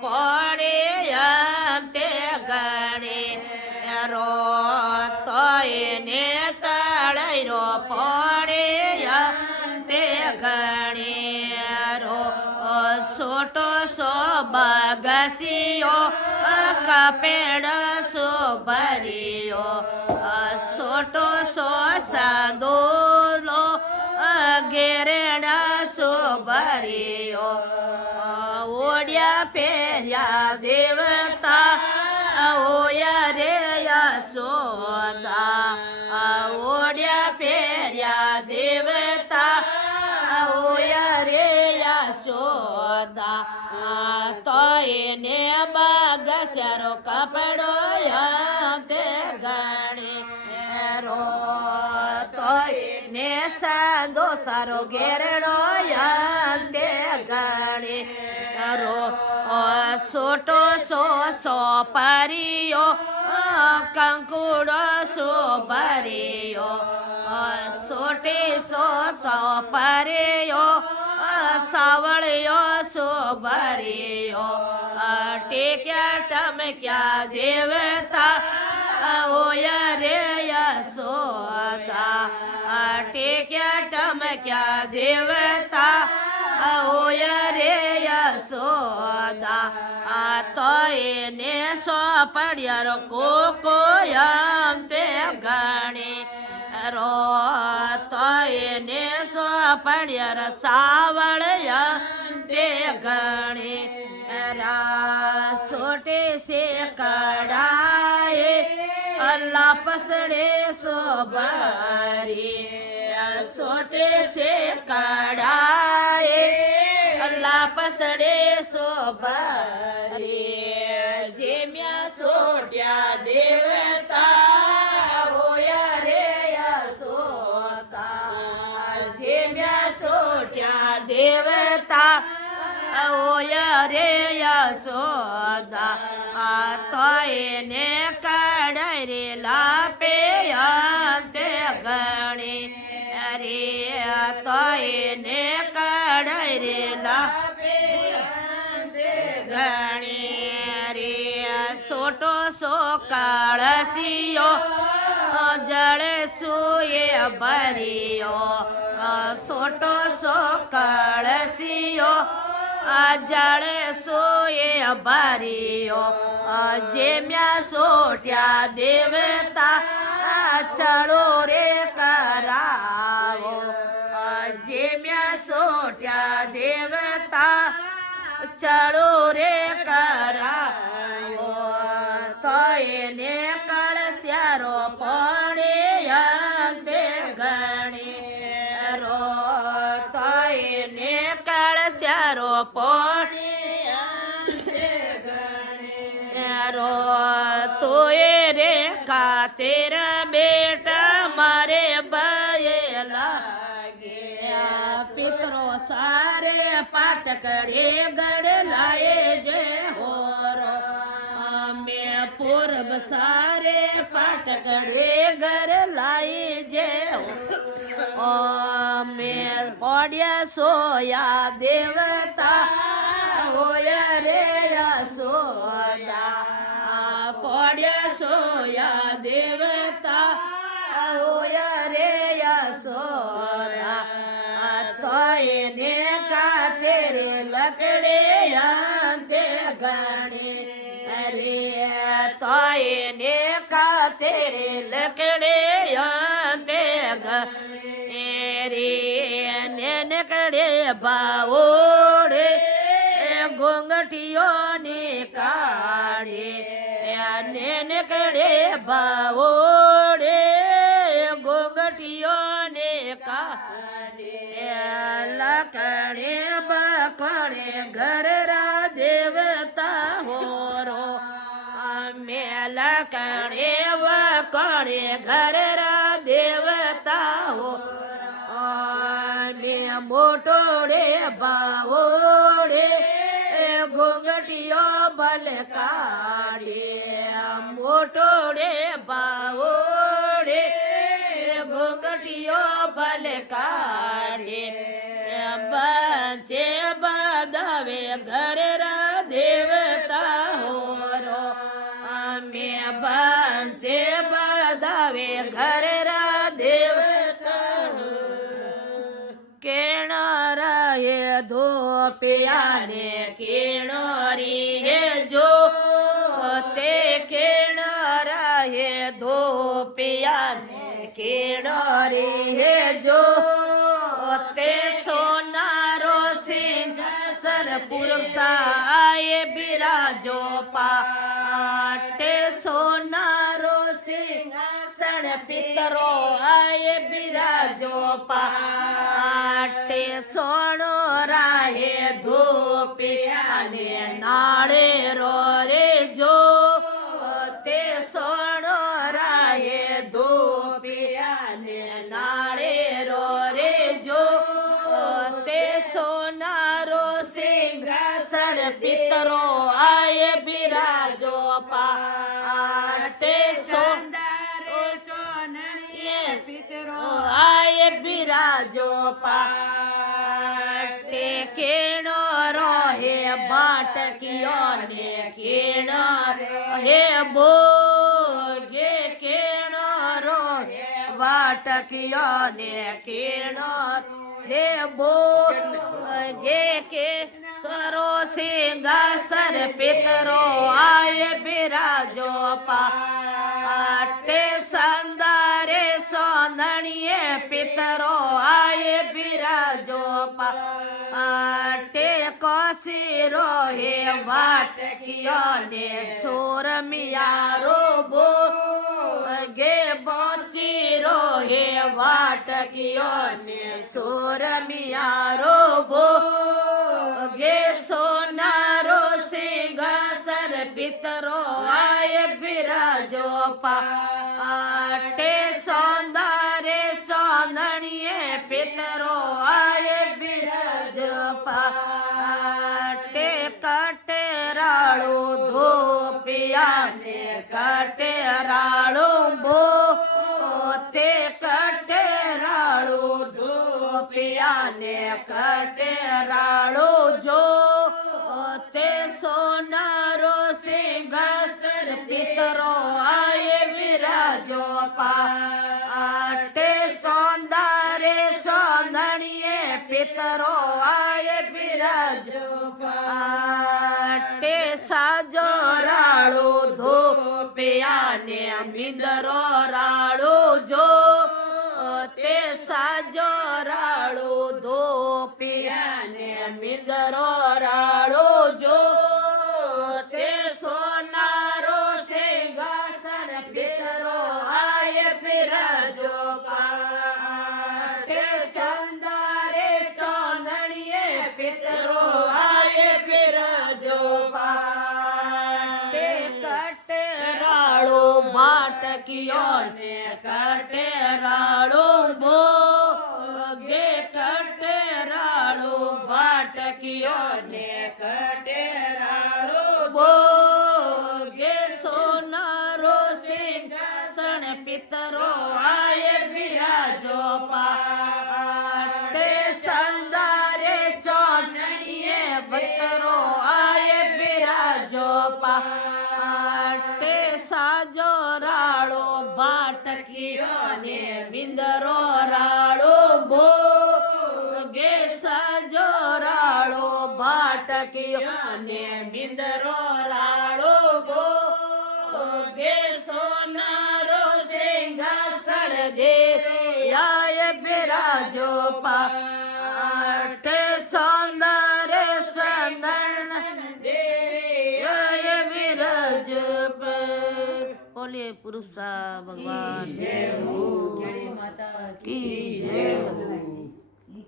પડે અંતે ગણે રો તો એને તળાયરો પડે અંતે ગણે રો સોટો સો બગસીઓ કપેડ સો ભર્યો સોટો સો સાંદોલો ગેરેડા સો ભર્યો ઓડિયા પહેર્યા દેવતા ઓયા રે યશોદા ઓડિયા પહેર્યા દેવતા ઓયા રે યશોદા તો એને બગસરો કપડો તે ગણે રો તો એને સાંદો સારો ઘેરડો તે ગણે રો સોટો સો પરિયો કંકુડો સો ભર્યો સોટે સો પરિયો સાવળ્યો સો ભર્યો ટેક્યા ટમક્યા દેવતા ઓયા રે યશોદા ટેક્યા ટમક્યા દેવતા ઓયા રે યશોદા તો એને સોપડ્યા રો કોકોયમ તે ગણે રો તો એને સોપડ્યા ર સાવળયા તે ગણે રા સોટે સે કડાએ અલ્લાહ પસડે સો ભરી સોટે સે કડાએ અલ્લાહ પસડે સો ભરી જેમ્યા સોટ્યા દેવતા ઓયા રે યશોદા જેમ્યા સોટ્યા દેવતા ઓયા રે યશોદા તો એને કડાય રે લાપે અંતે ગણે રે તો એને કડાય રે લાપે ગણે રે સોટો સો કાળસીયો જળે સુએ ભર્યો સોટો સો કાળસીયો જળે સોએ ભર્યો જેમ્યા સોટ્યા દેવતા ચડો રે કરાવો જેમ્યા સોટ્યા દેવતા ચડો રે કરાવો તો એને કળસ્યારો પડે અંતે ગણે રો તો એને કળસ્યારો પડે અંતે ગણે રો તો એ રે ખાતેર બેટા મારે ભય લાગે પિતરો સારે પાટકડે ગઢ લાએ જે હોરો અમે પૂર્વ સારે પાટકડે ઘર લાઈ જે અમે પડ્યા સોયા દેવતા ઓયા રે યશોદા પડ્યા સોયા દેવતા ઓયા રે યશોદા તો એને કાતેરે લકડે અંતે ગણે રે તો એને કાતેરે લકડે અંતે ગણે રે ને નકડે બાઓડે ઘોંઘટીઓને કાઢે ને નકડે બાઓડે ઘોંઘટીઓને કાઢે લકડે બકડે ઘરરા દેવતા હોરો અમે લકડે બકડે ઘરરા દેવતા હો મોટોડે બાઓડે ઘોંઘટીઓ બલ કાઢે મોટોડે બાઓડે ઘોંઘટીઓ બલ કાઢે બંચે બદાવે ઘરરા દેવ ધોપિયાને કિણરી હે જો તે કિણર હે ધોપિયાને કિણરી હે જો તે સોનારો સિંહાસન પુરુષાએ બિરાજો પાટે સોનારો સિંહાસન પિતરો આયે બિરાજો પાટે સોનો રાહે ધોપિયાને નાળે રે જો તે સોનો રાહે ધોપિયાને નાળે રે જો તે સોનારો સિંહાસન પિતરો આયે બિરાજો પાટે આયે બિરાજો પાટે કેણો રોહે બાટકીઓ ને કેણો હે બોગે કેણો રોહે બાટકીઓ ને કેણો હે બોગે કે સરો સિંહાસન પિતરો આયે બિરાજો પાટે સંદારે સોંદણીએ પિતરો આયે બિરાજો પાટે કોસીરો હે વાટકીઓ ને સોરમિયારો બોગે બોચીરો હે વાટકીઓ ને સોરમિયારો બોગે સોનારો સિંહાસન પિતરો આયે બિરાજો પાટે સૌંદર્ય સોંદણીએ પિતરો આયે બિરાજો પાટે કટેરાળુ ધોપિયાને કટેરાળુ તે કટેરાળુ ધોપિયાને કટેરાળુ જો તે સોનારો સિંહાસન પિતરો આયે બિરાજો પાટે સૌંદર્ય સોંદણીએ પિતરો આયે બિરાજો પાટે સાજો રાળુ ધોપિયાને મિંદરો રાળુ જો તે સાજો રાળુ ધોપિયાને મિંદરો રાળુ જો તે સોનારો સિંહાસન પિતરો આયે બિરાજો પાટે ચંદારે ચોંદણીએ પિતરો આયે બિરાજો પાટે કટેરાળુ બાટકીઓ ને કટેરાળુ બોગે કટેરાળુ બાટકીઓ ને કટેરાળુ બોગે સોનારો સિંહાસન પિતરો આયે બિરાજો પાટે સંદારે સોંદણીએ પિતરો આયે બિરાજો પાટે સાજો રાળો બાટકીઓ ને મિંદરો રાળો બોગે સાજો રાળો બાટકીઓ ને મિંદરો રાળો બોગે સોનારો સિંહાસન દે આયે બિરાજો પાટે સૌંદર્ય સંદન દે આયે બિરાજો બોલે પુરુષા ભગવાન की जय हो।